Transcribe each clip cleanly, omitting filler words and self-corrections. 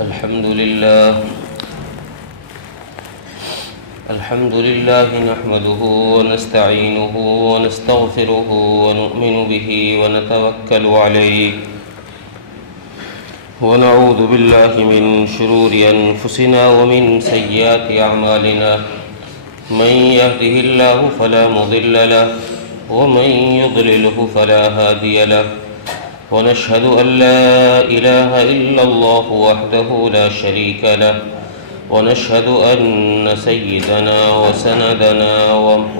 الحمد لله نحمده ونستعينه ونستغفره ونؤمن به ونتوكل عليه ونعوذ بالله من شرور أنفسنا ومن سيئات أعمالنا من يهده الله فلا مضل له ومن يضلله فلا هادي له ونشهد أن لا إله إلا الله وحده لا شريك له ونشهد أن سيدنا وسندنا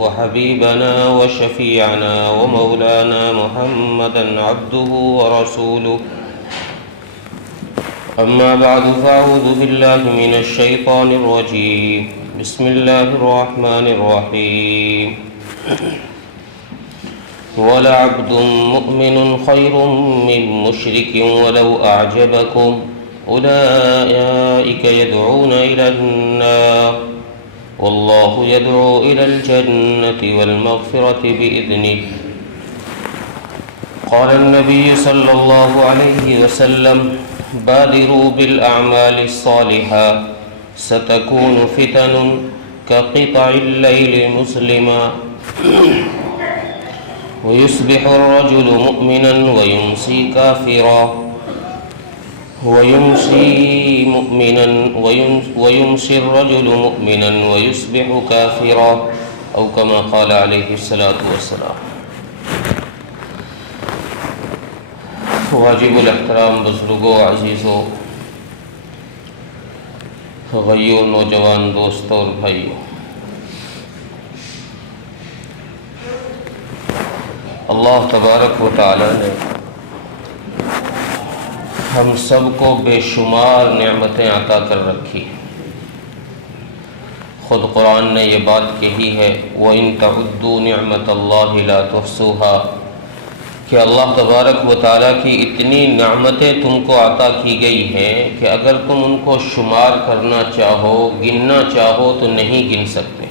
وحبيبنا وشفيعنا ومولانا محمدا عبده ورسوله أما بعد فأعوذ بالله من الشيطان الرجيم بسم الله الرحمن الرحيم ولعبد مؤمن خير من مشرك ولو أعجبكم أولئك يدعون إلى النار والله يدعو إلى الجنة والمغفرة بإذنه قال النبي صلى الله عليه وسلم بادروا بالأعمال الصالحة ستكون فتن كقطع الليل مسلما ويصبح الرجل مؤمنا ويمسي كافرا ويمسي الرجل مؤمنا ويصبح كافرا أو كما قال عليه الصلاة والسلام۔ واجب الاحترام بزرگوں، عزیزوں، غیور، نوجوان دوستوں اور بھائیوں، اللہ تبارک و تعالی نے ہم سب کو بے شمار نعمتیں عطا کر رکھی۔ خود قرآن نے یہ بات کہی ہے وَإِن تَعُدُّوا نِعْمَةَ اللَّهِ لَا تُحْصُوهَا، کہ اللہ تبارک و تعالیٰ کی اتنی نعمتیں تم کو عطا کی گئی ہیں کہ اگر تم ان کو شمار کرنا چاہو، گننا چاہو تو نہیں گن سکتے۔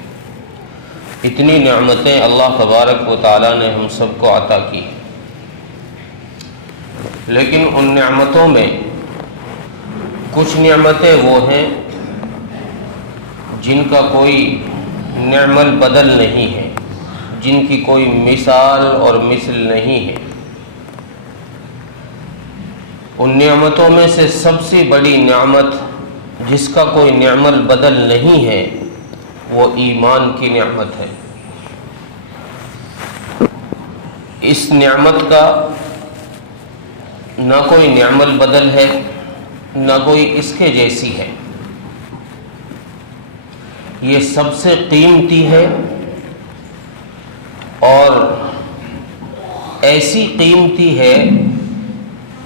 اتنی نعمتیں اللہ تبارک و تعالیٰ نے ہم سب کو عطا کی، لیکن ان نعمتوں میں کچھ نعمتیں وہ ہیں جن کا کوئی نعم البدل نہیں ہے، جن کی کوئی مثال اور مثل نہیں ہے۔ ان نعمتوں میں سے سب سے بڑی نعمت جس کا کوئی نعم البدل نہیں ہے وہ ایمان کی نعمت ہے۔ اس نعمت کا نہ کوئی نعم البدل ہے، نہ کوئی اس کے جیسی ہے۔ یہ سب سے قیمتی ہے اور ایسی قیمتی ہے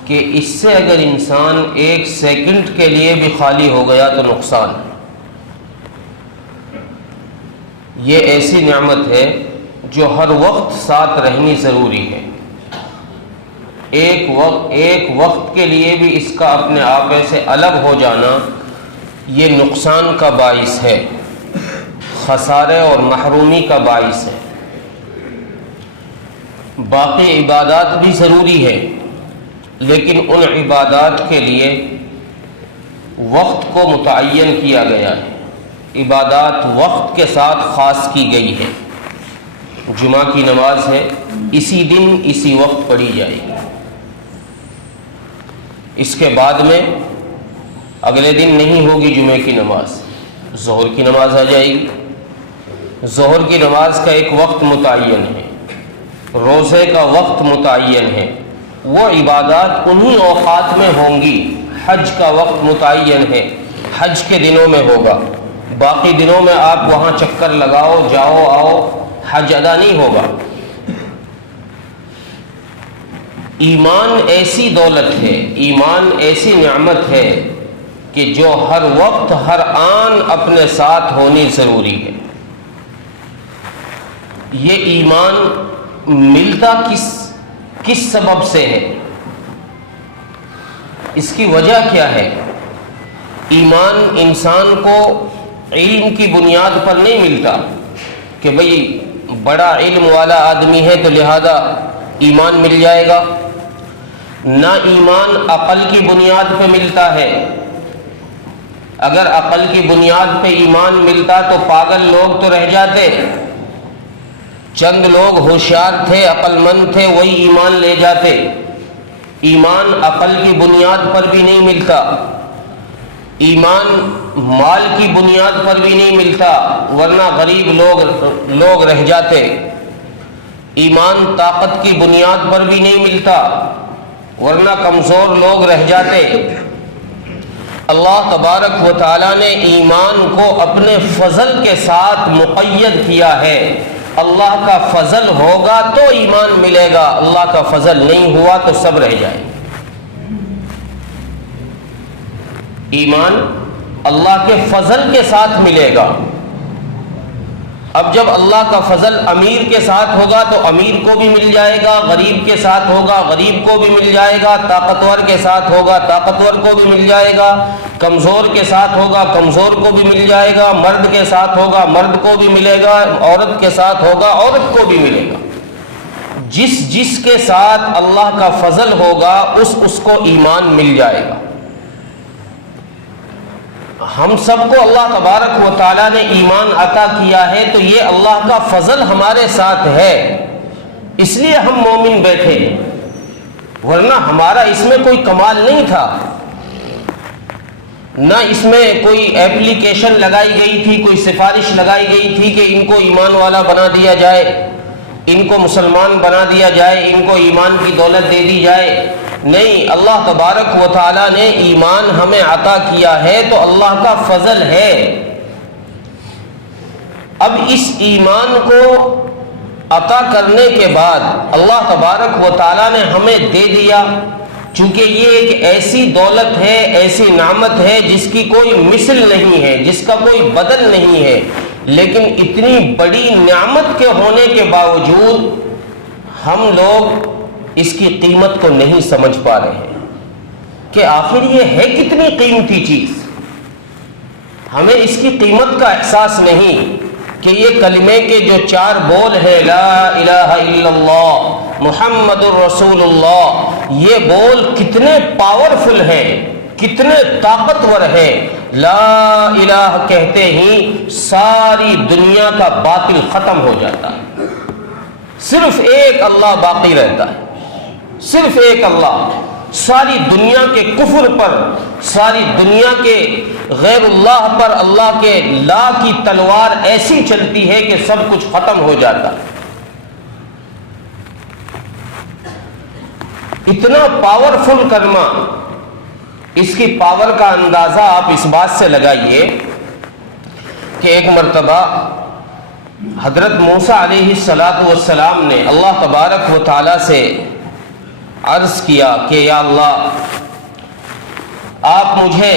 کہ اس سے اگر انسان ایک سیکنڈ کے لیے بھی خالی ہو گیا تو نقصان۔ یہ ایسی نعمت ہے جو ہر وقت ساتھ رہنی ضروری ہے۔ ایک وقت کے لیے بھی اس کا اپنے آپ سے الگ ہو جانا یہ نقصان کا باعث ہے، خسارے اور محرومی کا باعث ہے۔ باقی عبادات بھی ضروری ہے، لیکن ان عبادات کے لیے وقت کو متعین کیا گیا ہے۔ عبادات وقت کے ساتھ خاص کی گئی ہے۔ جمعہ کی نماز ہے، اسی دن اسی وقت پڑھی جائے گی۔ اس کے بعد میں اگلے دن نہیں ہوگی جمعے کی نماز، ظہر کی نماز آ جائے گی۔ ظہر کی نماز کا ایک وقت متعین ہے، روزے کا وقت متعین ہے، وہ عبادات انہی اوقات میں ہوں گی۔ حج کا وقت متعین ہے، حج کے دنوں میں ہوگا، باقی دنوں میں آپ وہاں چکر لگاؤ، جاؤ آؤ، حج ادا نہیں ہوگا۔ ایمان ایسی دولت ہے، ایمان ایسی نعمت ہے کہ جو ہر وقت ہر آن اپنے ساتھ ہونی ضروری ہے۔ یہ ایمان ملتا کس سبب سے ہے؟ اس کی وجہ کیا ہے؟ ایمان انسان کو علم کی بنیاد پر نہیں ملتا کہ بھئی بڑا علم والا آدمی ہے تو لہذا ایمان مل جائے گا۔ نہ ایمان عقل کی بنیاد پہ ملتا ہے، اگر عقل کی بنیاد پہ ایمان ملتا تو پاگل لوگ تو رہ جاتے، چند لوگ ہوشیار تھے، عقل مند تھے، وہی ایمان لے جاتے۔ ایمان عقل کی بنیاد پر بھی نہیں ملتا، ایمان مال کی بنیاد پر بھی نہیں ملتا، ورنہ غریب لوگ رہ جاتے۔ ایمان طاقت کی بنیاد پر بھی نہیں ملتا، ورنہ کمزور لوگ رہ جاتے۔ اللہ تبارک و تعالیٰ نے ایمان کو اپنے فضل کے ساتھ مقید کیا ہے۔ اللہ کا فضل ہوگا تو ایمان ملے گا، اللہ کا فضل نہیں ہوا تو سب رہ جائے۔ ایمان اللہ کے فضل کے ساتھ ملے گا۔ اب جب اللہ کا فضل امیر کے ساتھ ہوگا تو امیر کو بھی مل جائے گا، غریب کے ساتھ ہوگا غریب کو بھی مل جائے گا، طاقتور کے ساتھ ہوگا طاقتور کو بھی مل جائے گا، کمزور کے ساتھ ہوگا کمزور کو بھی مل جائے گا، مرد کے ساتھ ہوگا مرد کو بھی ملے گا، عورت کے ساتھ ہوگا عورت کو بھی ملے گا۔ جس کے ساتھ اللہ کا فضل ہوگا اس کو ایمان مل جائے گا۔ ہم سب کو اللہ تبارک و تعالیٰ نے ایمان عطا کیا ہے تو یہ اللہ کا فضل ہمارے ساتھ ہے، اس لیے ہم مومن بیٹھے، ورنہ ہمارا اس میں کوئی کمال نہیں تھا، نہ اس میں کوئی ایپلیکیشن لگائی گئی تھی، کوئی سفارش لگائی گئی تھی کہ ان کو ایمان والا بنا دیا جائے، ان کو مسلمان بنا دیا جائے، ان کو ایمان کی دولت دے دی جائے۔ نہیں، اللہ تبارک و تعالیٰ نے ایمان ہمیں عطا کیا ہے تو اللہ کا فضل ہے۔ اب اس ایمان کو عطا کرنے کے بعد اللہ تبارک و تعالیٰ نے ہمیں دے دیا، چونکہ یہ ایک ایسی دولت ہے، ایسی نعمت ہے جس کی کوئی مثل نہیں ہے، جس کا کوئی بدل نہیں ہے، لیکن اتنی بڑی نعمت کے ہونے کے باوجود ہم لوگ اس کی قیمت کو نہیں سمجھ پا رہے ہیں کہ آخر یہ ہے کتنی قیمتی چیز۔ ہمیں اس کی قیمت کا احساس نہیں کہ یہ کلمے کے جو 4 بول ہیں، لا الہ الا اللہ محمد الرسول اللہ، یہ بول کتنے پاورفل ہیں، کتنے طاقتور ہیں۔ لا الہ کہتے ہی ساری دنیا کا باطل ختم ہو جاتا ہے، صرف ایک اللہ باقی رہتا ہے، صرف ایک اللہ۔ ساری دنیا کے کفر پر، ساری دنیا کے غیر اللہ پر اللہ کے لا کی تلوار ایسی چلتی ہے کہ سب کچھ ختم ہو جاتا ہے۔ اتنا پاورفل کلمہ، اس کی پاور کا اندازہ آپ اس بات سے لگائیے کہ ایک مرتبہ حضرت موسیٰ علیہ السلام نے اللہ تبارک و تعالیٰ سے عرض کیا کہ یا اللہ، آپ مجھے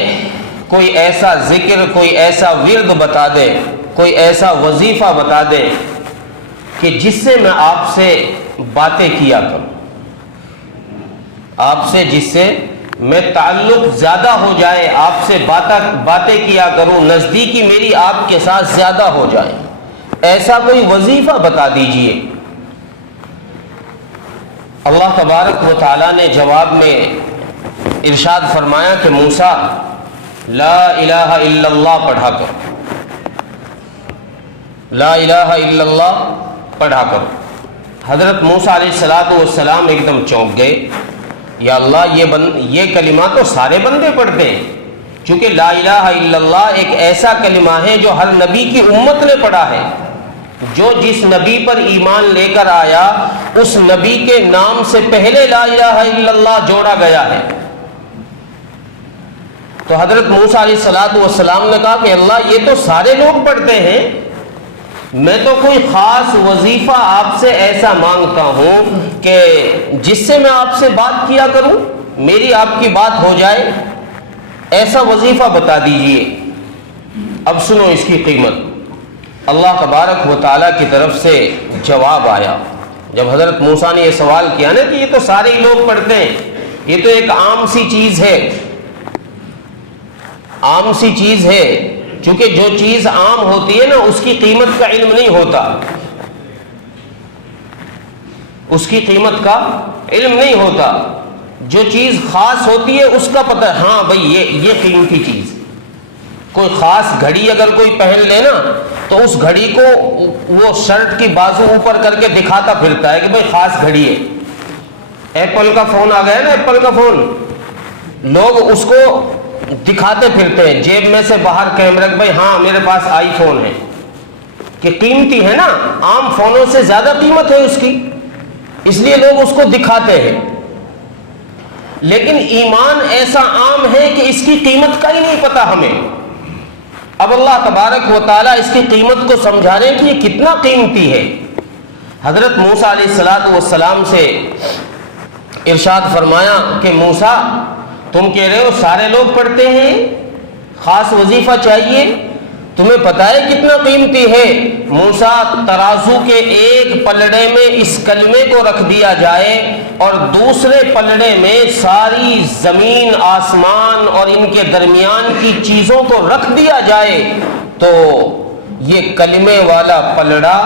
کوئی ایسا ذکر، کوئی ایسا ورد بتا دیں، کوئی ایسا وظیفہ بتا دیں کہ جس سے میں آپ سے باتیں کیا کروں، آپ سے جس سے میں تعلق زیادہ ہو جائے، آپ سے باتیں کیا کروں، نزدیکی میری آپ کے ساتھ زیادہ ہو جائے، ایسا کوئی وظیفہ بتا دیجئے۔ اللہ تبارک و تعالیٰ نے جواب میں ارشاد فرمایا کہ موسیٰ، لا الہ الا اللہ پڑھا کرو، لا الہ الا اللہ پڑھا کرو۔ حضرت موسیٰ علیہ السلام ایک دم چونک گئے، یا اللہ یہ کلمہ تو سارے بندے پڑھتے ہیں، چونکہ لا الہ الا اللہ ایک ایسا کلمہ ہے جو ہر نبی کی امت نے پڑھا ہے، جو جس نبی پر ایمان لے کر آیا اس نبی کے نام سے پہلے لا الہ الا اللہ جوڑا گیا ہے۔ تو حضرت موسیٰ علیہ السلام نے کہا کہ اللہ یہ تو سارے لوگ پڑھتے ہیں، میں تو کوئی خاص وظیفہ آپ سے ایسا مانگتا ہوں کہ جس سے میں آپ سے بات کیا کروں، میری آپ کی بات ہو جائے، ایسا وظیفہ بتا دیجئے۔ اب سنو اس کی قیمت۔ اللہ تبارک و تعالیٰ کی طرف سے جواب آیا، جب حضرت موسیٰ نے یہ سوال کیا نا کہ یہ تو سارے ہی لوگ پڑھتے ہیں، یہ تو ایک عام سی چیز ہے، عام سی چیز ہے، چونکہ جو چیز عام ہوتی ہے نا اس کی قیمت کا علم نہیں ہوتا، اس کی قیمت کا علم نہیں ہوتا، جو چیز خاص ہوتی ہے اس کا پتہ ہے، ہاں بھائی یہ قیمتی چیز، کوئی خاص گھڑی اگر کوئی پہن لے نا تو اس گھڑی کو وہ شرٹ کی بازو اوپر کر کے دکھاتا پھرتا ہے کہ بھئی خاص گھڑی ہے. ایپل کا فون آ گیا نا، ایپل کا فون، لوگ اس کو دکھاتے پھرتے ہیں جیب میں سے باہر کیمرہ کہ بھئی ہاں میرے پاس آئی فون ہے، کہ قیمتی ہے نا، عام فونوں سے زیادہ قیمت ہے اس کی، اس لیے لوگ اس کو دکھاتے ہیں. لیکن ایمان ایسا عام ہے کہ اس کی قیمت کا ہی نہیں پتا ہمیں. اب اللہ تبارک و تعالیٰ اس کی قیمت کو سمجھا رہے ہیں کہ یہ کتنا قیمتی ہے. حضرت موسیٰ علیہ السلام سے ارشاد فرمایا کہ موسیٰ تم کہہ رہے ہو سارے لوگ پڑھتے ہیں، خاص وظیفہ چاہیے، تمہیں پتہ ہے کتنا قیمتی ہے؟ موسیٰ ترازو کے ایک پلڑے میں اس کلمے کو رکھ دیا جائے اور دوسرے پلڑے میں ساری زمین آسمان اور ان کے درمیان کی چیزوں کو رکھ دیا جائے تو یہ کلمے والا پلڑا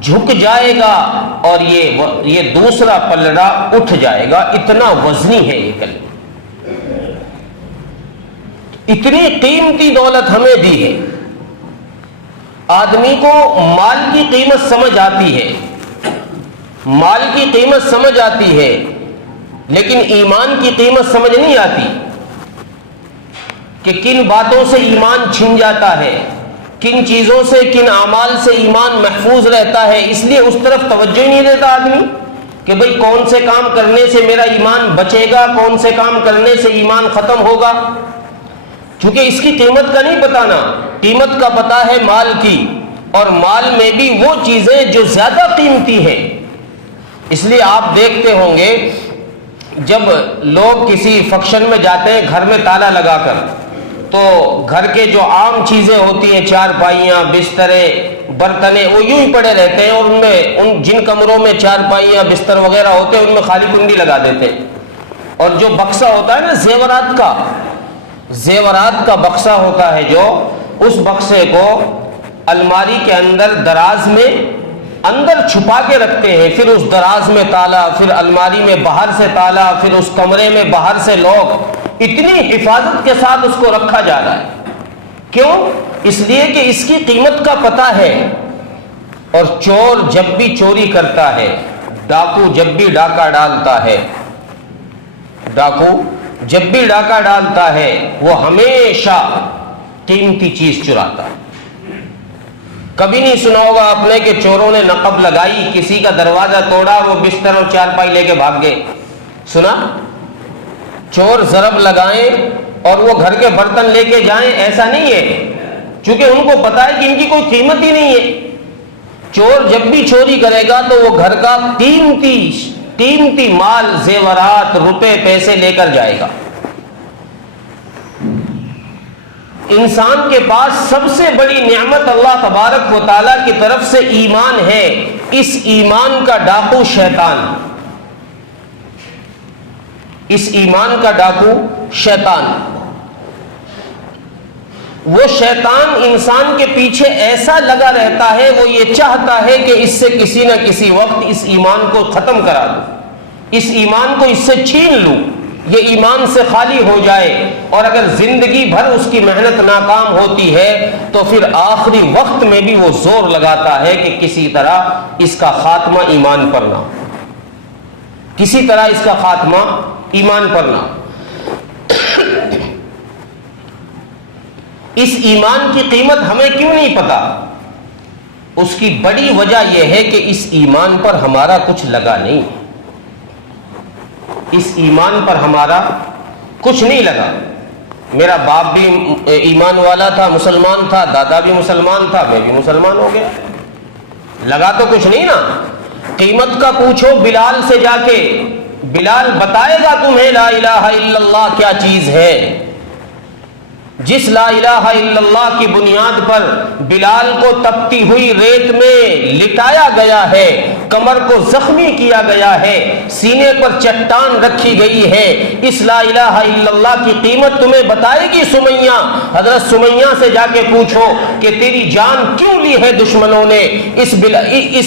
جھک جائے گا اور یہ دوسرا پلڑا اٹھ جائے گا. اتنا وزنی ہے یہ کلمہ، اتنی قیمتی دولت ہمیں دی ہے. آدمی کو مال کی قیمت سمجھ آتی ہے، مال کی قیمت سمجھ آتی ہے، لیکن ایمان کی قیمت سمجھ نہیں آتی کہ کن باتوں سے ایمان چھن جاتا ہے، کن چیزوں سے، کن اعمال سے ایمان محفوظ رہتا ہے. اس لیے اس طرف توجہ ہی نہیں دیتا آدمی کہ بھئی کون سے کام کرنے سے میرا ایمان بچے گا، کون سے کام کرنے سے ایمان ختم ہوگا. چونکہ اس کی قیمت کا نہیں پتا نا، قیمت کا پتا ہے مال کی، اور مال میں بھی وہ چیزیں جو زیادہ قیمتی ہیں. اس لیے آپ دیکھتے ہوں گے جب لوگ کسی فنکشن میں جاتے ہیں گھر میں تالا لگا کر، تو گھر کے جو عام چیزیں ہوتی ہیں، چارپائیاں، بسترے، برتنیں، وہ یوں ہی پڑے رہتے ہیں، اور ان جن کمروں میں چارپائیاں، بستر وغیرہ ہوتے ہیں ان میں خالی کنڈی لگا دیتے ہیں. اور جو بکسا ہوتا ہے نا زیورات کا بکسا ہوتا ہے، جو اس بکسے کو الماری کے اندر دراز میں اندر چھپا کے رکھتے ہیں، پھر اس دراز میں تالا، پھر الماری میں باہر سے تالا، پھر اس کمرے میں باہر سے لوگ، اتنی حفاظت کے ساتھ اس کو رکھا جا رہا ہے. کیوں؟ اس لیے کہ اس کی قیمت کا پتہ ہے. اور چور جب بھی چوری کرتا ہے، ڈاکو جب بھی ڈاکہ ڈالتا ہے، وہ ہمیشہ قیمتی چیز چراتا ہے. کبھی نہیں سنا ہوگا آپ نے کہ چوروں نے نقب لگائی، کسی کا دروازہ توڑا، وہ بستر اور چارپائی لے کے بھاگ گئے؟ سنا؟ چور ضرب لگائیں اور وہ گھر کے برتن لے کے جائیں، ایسا نہیں ہے، چونکہ ان کو پتا ہے کہ ان کی کوئی قیمت ہی نہیں ہے. چور جب بھی چوری کرے گا تو وہ گھر کا قیمتی مال، زیورات، روپے، پیسے لے کر جائے گا. انسان کے پاس سب سے بڑی نعمت اللہ تبارک و تعالیٰ کی طرف سے ایمان ہے. اس ایمان کا ڈاکو شیطان، اس ایمان کا ڈاکو شیطان، وہ شیطان انسان کے پیچھے ایسا لگا رہتا ہے، وہ یہ چاہتا ہے کہ اس سے کسی نہ کسی وقت اس ایمان کو ختم کرا دوں، اس ایمان کو اس سے چھین لوں، یہ ایمان سے خالی ہو جائے. اور اگر زندگی بھر اس کی محنت ناکام ہوتی ہے تو پھر آخری وقت میں بھی وہ زور لگاتا ہے کہ کسی طرح اس کا خاتمہ ایمان پر نہ، کسی طرح اس کا خاتمہ ایمان پر نہ. اس ایمان کی قیمت ہمیں کیوں نہیں پتا؟ اس کی بڑی وجہ یہ ہے کہ اس ایمان پر ہمارا کچھ لگا نہیں، اس ایمان پر ہمارا کچھ نہیں لگا. میرا باپ بھی ایمان والا تھا، مسلمان تھا، دادا بھی مسلمان تھا، میں بھی مسلمان ہو گیا، لگا تو کچھ نہیں نا. قیمت کا پوچھو بلال سے جا کے، بلال بتائے گا تمہیں لا الہ الا اللہ کیا چیز ہے. جس لا الہ الا اللہ کی بنیاد پر بلال کو تپتی ہوئی ریت میں لٹایا گیا ہے، کمر کو زخمی کیا گیا ہے، سینے پر چٹان رکھی گئی ہے، اس لا الہ الا اللہ کی قیمت تمہیں بتائے گی سمیہ. حضرت سمیہ سے جا کے پوچھو کہ تیری جان کیوں لی ہے دشمنوں نے، اس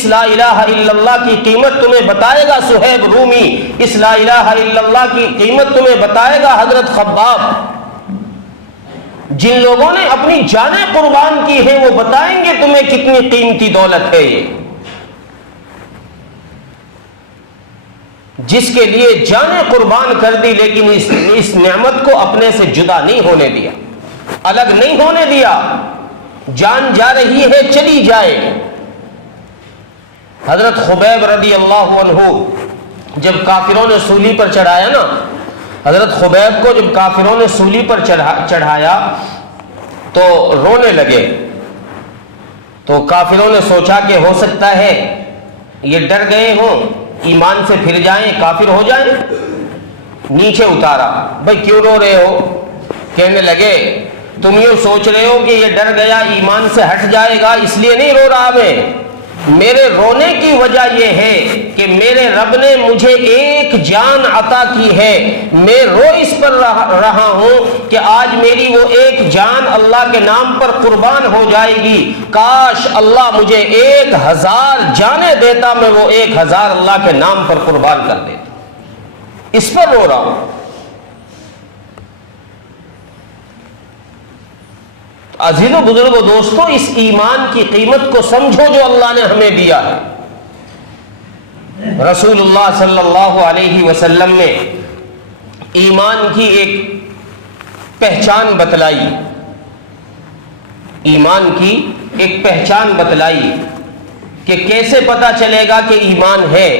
لا الہ الا اللہ کی قیمت تمہیں بتائے گا صہیب رومی، اس لا الہ الا اللہ کی قیمت تمہیں بتائے گا حضرت خباب. جن لوگوں نے اپنی جانیں قربان کی ہیں وہ بتائیں گے تمہیں کتنی قیمتی دولت ہے یہ، جس کے لیے جانیں قربان کر دی لیکن اس نعمت کو اپنے سے جدا نہیں ہونے دیا، الگ نہیں ہونے دیا۔ جان جا رہی ہے چلی جائے۔ حضرت خبیب رضی اللہ عنہ جب کافروں نے سولی پر چڑھایا نا، حضرت خبیب کو جب کافروں نے سولی پر چڑھایا تو رونے لگے، تو کافروں نے سوچا کہ ہو سکتا ہے یہ ڈر گئے ہوں، ایمان سے پھر جائیں، کافر ہو جائیں۔ نیچے اتارا، بھائی کیوں رو رہے ہو؟ کہنے لگے تم یہ سوچ رہے ہو کہ یہ ڈر گیا ایمان سے ہٹ جائے گا، اس لیے نہیں رو رہا میں، میرے رونے کی وجہ یہ ہے کہ میرے رب نے مجھے ایک جان عطا کی ہے، میں رو اس پر رہا ہوں کہ آج میری وہ ایک جان اللہ کے نام پر قربان ہو جائے گی، کاش اللہ مجھے 1000 جانیں دیتا، میں وہ 1000 اللہ کے نام پر قربان کر دیتا، اس پر رو رہا ہوں۔ عزیز و بزرگو دوستو، اس ایمان کی قیمت کو سمجھو جو اللہ نے ہمیں دیا ہے۔ رسول اللہ صلی اللہ علیہ وسلم نے ایمان کی ایک پہچان بتلائی، ایمان کی ایک پہچان بتلائی کہ کیسے پتہ چلے گا کہ ایمان ہے۔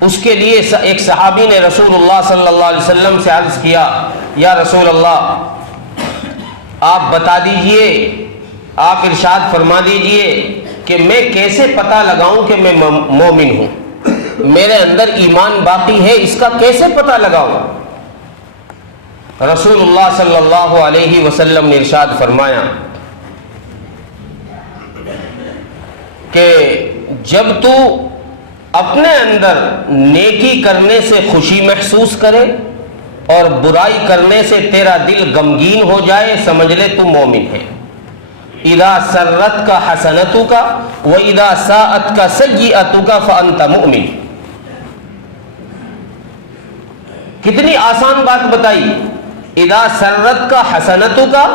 اس کے لیے ایک صحابی نے رسول اللہ صلی اللہ علیہ وسلم سے عرض کیا، یا رسول اللہ آپ بتا دیجئے، آپ ارشاد فرما دیجئے کہ میں کیسے پتہ لگاؤں کہ میں مومن ہوں، میرے اندر ایمان باقی ہے، اس کا کیسے پتہ لگاؤں؟ رسول اللہ صلی اللہ علیہ وسلم نے ارشاد فرمایا کہ جب تو اپنے اندر نیکی کرنے سے خوشی محسوس کرے اور برائی کرنے سے تیرا دل غمگین ہو جائے، سمجھ لے تو مومن ہے۔ اذا سرت کا حسنتو کا واذا ساءت کا سیئتو کا فانت مؤمن۔ کتنی آسان بات بتائی، اذا سرت کا حسنتو کا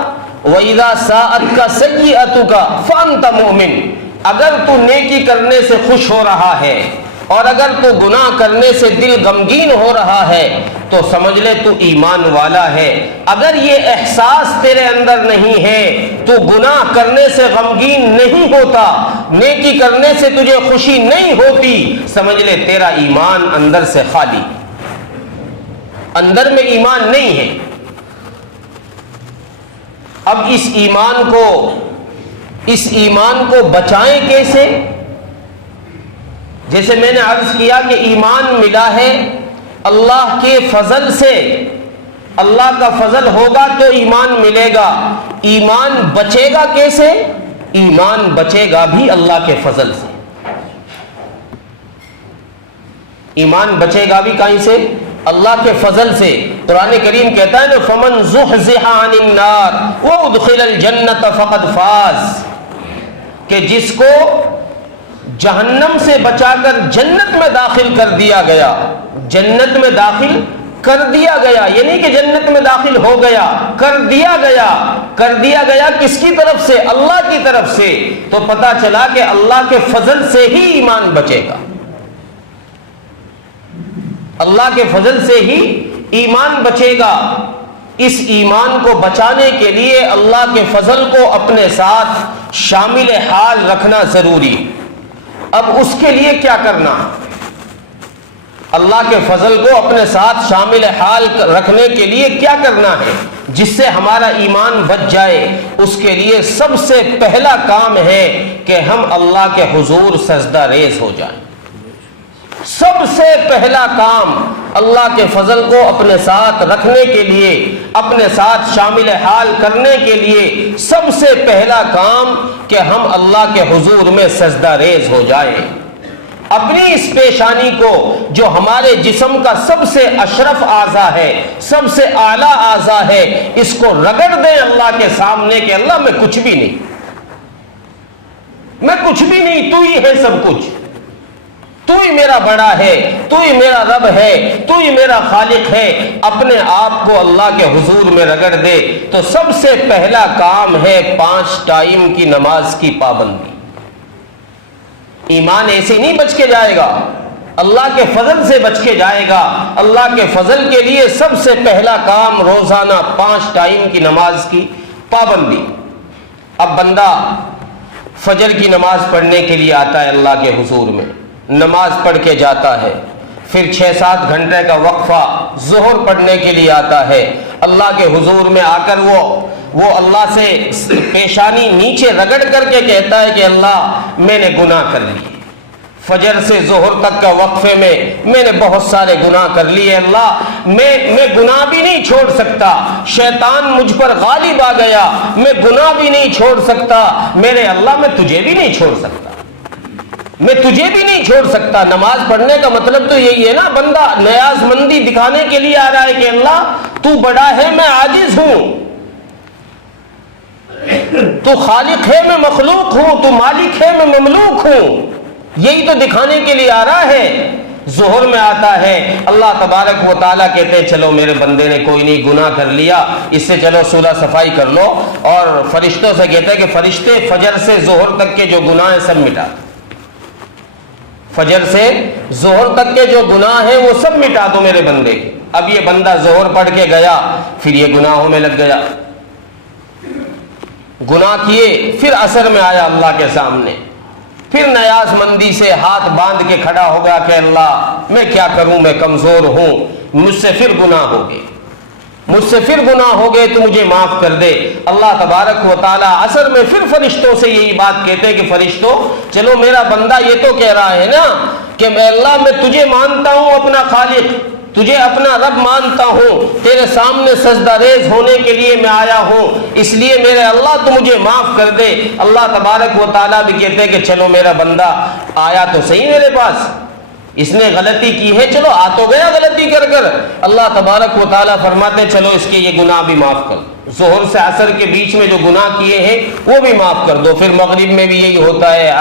واذا ساءت کا سیئتو کا فانت مؤمن۔ اگر تو نیکی کرنے سے خوش ہو رہا ہے اور اگر تو گناہ کرنے سے دل غمگین ہو رہا ہے تو سمجھ لے تو ایمان والا ہے۔ اگر یہ احساس تیرے اندر نہیں ہے، تو گناہ کرنے سے غمگین نہیں ہوتا، نیکی کرنے سے تجھے خوشی نہیں ہوتی، سمجھ لے تیرا ایمان اندر سے خالی، اندر میں ایمان نہیں ہے۔ اب اس ایمان کو بچائیں کیسے؟ جیسے میں نے عرض کیا کہ ایمان ملا ہے اللہ کے فضل سے، اللہ کا فضل ہوگا تو ایمان ملے گا۔ ایمان بچے گا کیسے؟ ایمان بچے گا بھی اللہ کے فضل سے، ایمان بچے گا بھی کہیں سے؟ اللہ کے فضل سے۔ قرآن کریم کہتا ہے نا فَمَنْ زُحْزِحَ عَنِ النَّارِ وَأُدْخِلَ الْجَنَّةَ فَقَدْ فَازَ، کہ جس کو جہنم سے بچا کر جنت میں داخل کر دیا گیا، جنت میں داخل کر دیا گیا، یہ نہیں کہ جنت میں داخل ہو گیا، کر دیا گیا۔ کر دیا گیا کس کی طرف سے؟ اللہ کی طرف سے۔ تو پتہ چلا کہ اللہ کے فضل سے ہی ایمان بچے گا، اللہ کے فضل سے ہی ایمان بچے گا۔ اس ایمان کو بچانے کے لیے اللہ کے فضل کو اپنے ساتھ شامل حال رکھنا ضروری۔ اب اس کے لیے کیا کرنا؟ اللہ کے فضل کو اپنے ساتھ شامل حال رکھنے کے لیے کیا کرنا ہے جس سے ہمارا ایمان بچ جائے؟ اس کے لیے سب سے پہلا کام ہے کہ ہم اللہ کے حضور سجدہ ریز ہو جائیں۔ سب سے پہلا کام اللہ کے فضل کو اپنے ساتھ رکھنے کے لیے، اپنے ساتھ شامل حال کرنے کے لیے سب سے پہلا کام کہ ہم اللہ کے حضور میں سجدہ ریز ہو جائیں۔ اپنی اس پیشانی کو جو ہمارے جسم کا سب سے اشرف اعضا ہے، سب سے اعلیٰ اعضا ہے، اس کو رگڑ دیں اللہ کے سامنے کہ اللہ میں کچھ بھی نہیں، میں کچھ بھی نہیں، تو ہی ہے سب کچھ، تو تو ہی میرا بڑا ہے، تو ہی میرا رب ہے، تو ہی میرا خالق ہے، اپنے آپ کو اللہ کے حضور میں رگڑ دے، تو سب سے پہلا کام ہے 5 ٹائم کی نماز کی پابندی۔ ایمان ایسے نہیں بچ کے جائے گا، اللہ کے فضل سے بچ کے جائے گا۔ اللہ کے فضل کے لیے سب سے پہلا کام روزانہ 5 ٹائم کی نماز کی پابندی۔ اب بندہ فجر کی نماز پڑھنے کے لیے آتا ہے اللہ کے حضور میں، نماز پڑھ کے جاتا ہے، پھر 6-7 گھنٹے کا وقفہ ظہر پڑھنے کے لیے آتا ہے، اللہ کے حضور میں آ کر وہ اللہ سے پیشانی نیچے رگڑ کر کے کہتا ہے کہ اللہ میں نے گناہ کر لیے، فجر سے ظہر تک کا وقفے میں نے بہت سارے گناہ کر لیے، اللہ میں گناہ بھی نہیں چھوڑ سکتا، شیطان مجھ پر غالب آ گیا، میں گناہ بھی نہیں چھوڑ سکتا، میرے اللہ میں تجھے بھی نہیں چھوڑ سکتا، میں تجھے بھی نہیں چھوڑ سکتا۔ نماز پڑھنے کا مطلب تو یہی ہے نا، بندہ نیاز مندی دکھانے کے لیے آ رہا ہے کہ اللہ تو بڑا ہے، میں عاجز ہوں، تو خالق ہے، میں مخلوق ہوں، تو مالک ہے، میں مملوک ہوں، یہی تو دکھانے کے لیے آ رہا ہے۔ ظہر میں آتا ہے، اللہ تبارک و تعالیٰ کہتے ہیں چلو میرے بندے نے کوئی نہیں گناہ کر لیا، اس سے چلو صلح صفائی کر لو، اور فرشتوں سے کہتے ہیں کہ فرشتے فجر سے ظہر تک کے جو گناہ ہیں سب مٹا دو، فجر سے ظہر تک کے جو گناہ ہیں وہ سب مٹا دو میرے بندے کے۔ اب یہ بندہ ظہر پڑھ کے گیا، پھر یہ گناہوں میں لگ گیا، گناہ کیے، پھر عصر میں آیا اللہ کے سامنے، پھر نیاز مندی سے ہاتھ باندھ کے کھڑا ہوگا کہ اللہ میں کیا کروں، میں کمزور ہوں، مجھ سے پھر گناہ ہو گئے، مجھ سے پھر گناہ ہو گئے، تو مجھے معاف کر دے۔ اللہ تبارک و تعالیٰ عصر میں پھر فرشتوں سے یہی بات کہتے ہیں کہ فرشتوں چلو میرا بندہ یہ تو کہہ رہا ہے نا کہ میں اللہ میں تجھے مانتا ہوں اپنا خالق، تجھے اپنا رب مانتا ہوں، تیرے سامنے سجدہ ریز ہونے کے لیے میں آیا ہوں، اس لیے میرے اللہ تو مجھے معاف کر دے۔ اللہ تبارک و تعالیٰ بھی کہتے ہیں کہ چلو میرا بندہ آیا تو صحیح میرے پاس، اس نے غلطی کی ہے، چلو آ تو گیا غلطی کر کر۔ اللہ تبارک و تعالیٰ فرماتے ہیں چلو اس کے یہ گناہ بھی معاف کر، ظہر سے عصر کے بیچ میں جو گناہ کیے ہیں وہ بھی معاف کر دو۔ پھر مغرب میں بھی یہی ہوتا ہے،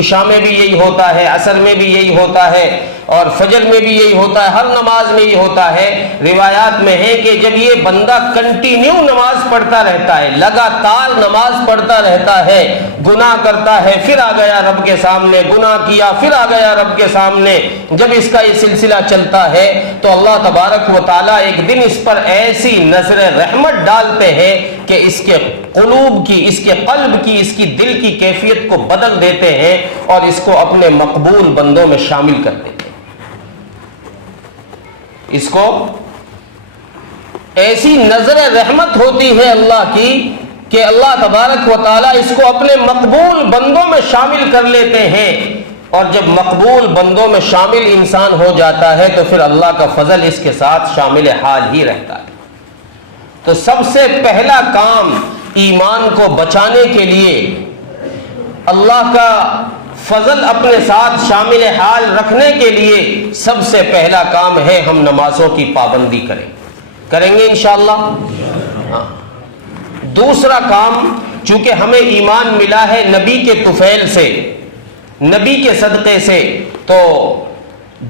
عشاء میں بھی یہی ہوتا ہے، عصر میں بھی یہی ہوتا ہے، اور فجر میں بھی یہی ہوتا ہے، ہر نماز میں یہ ہوتا ہے۔ روایات میں ہے کہ جب یہ بندہ کنٹینیو نماز پڑھتا رہتا ہے، لگاتار نماز پڑھتا رہتا ہے، گناہ کرتا ہے، پھر آ گیا رب کے سامنے، گناہ کیا، پھر آ گیا رب کے سامنے، جب اس کا یہ سلسلہ چلتا ہے تو اللہ تبارک و تعالیٰ ایک دن اس پر ایسی نظر رحمت ڈالتے ہیں کہ اس کے قلوب کی، اس کے قلب کی، اس کی دل کی کیفیت کو بدل دیتے ہیں اور اس کو اپنے مقبول بندوں میں شامل کر دیتے ہیں۔ اس کو ایسی نظر رحمت ہوتی ہے اللہ کی کہ اللہ تبارک و تعالیٰ اس کو اپنے مقبول بندوں میں شامل کر لیتے ہیں، اور جب مقبول بندوں میں شامل انسان ہو جاتا ہے تو پھر اللہ کا فضل اس کے ساتھ شامل حال ہی رہتا ہے۔ تو سب سے پہلا کام ایمان کو بچانے کے لیے، اللہ کا فضل اپنے ساتھ شامل حال رکھنے کے لیے سب سے پہلا کام ہے ہم نمازوں کی پابندی کریں گے انشاءاللہ۔ ہاں، دوسرا کام، چونکہ ہمیں ایمان ملا ہے نبی کے طفیل سے، نبی کے صدقے سے، تو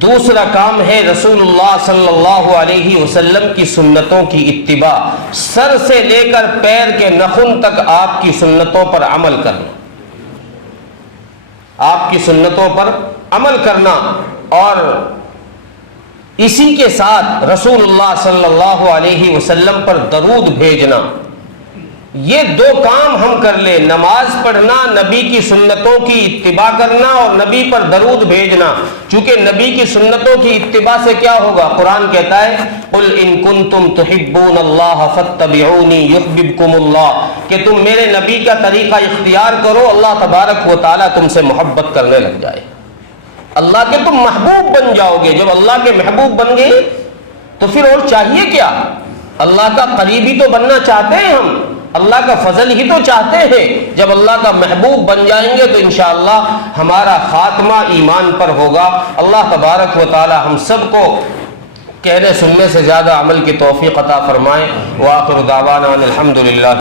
دوسرا کام ہے رسول اللہ صلی اللہ علیہ وسلم کی سنتوں کی اتباع، سر سے لے کر پیر کے نخن تک آپ کی سنتوں پر عمل کرنا، آپ کی سنتوں پر عمل کرنا، اور اسی کے ساتھ رسول اللہ صلی اللہ علیہ وسلم پر درود بھیجنا۔ یہ دو کام ہم کر لیں، نماز پڑھنا، نبی کی سنتوں کی اتباع کرنا، اور نبی پر درود بھیجنا۔ چونکہ نبی کی سنتوں کی اتباع سے کیا ہوگا؟ قرآن کہتا ہے قُلْ إِن كُنتُمْ تُحِبُّونَ اللَّهَ فَاتَّبِعُونِي يُحْبِبْكُمُ اللَّهُ، کہ تم میرے نبی کا طریقہ اختیار کرو، اللہ تبارک و تعالیٰ تم سے محبت کرنے لگ جائے، اللہ کے تم محبوب بن جاؤ گے۔ جب اللہ کے محبوب بن گئے تو پھر اور چاہیے کیا؟ اللہ کا قریبی تو بننا چاہتے ہیں ہم، اللہ کا فضل ہی تو چاہتے ہیں۔ جب اللہ کا محبوب بن جائیں گے تو انشاءاللہ ہمارا خاتمہ ایمان پر ہوگا۔ اللہ تبارک و تعالی ہم سب کو کہنے سننے سے زیادہ عمل کی توفیق عطا فرمائے۔ وآخر دعوانا الحمدللہ۔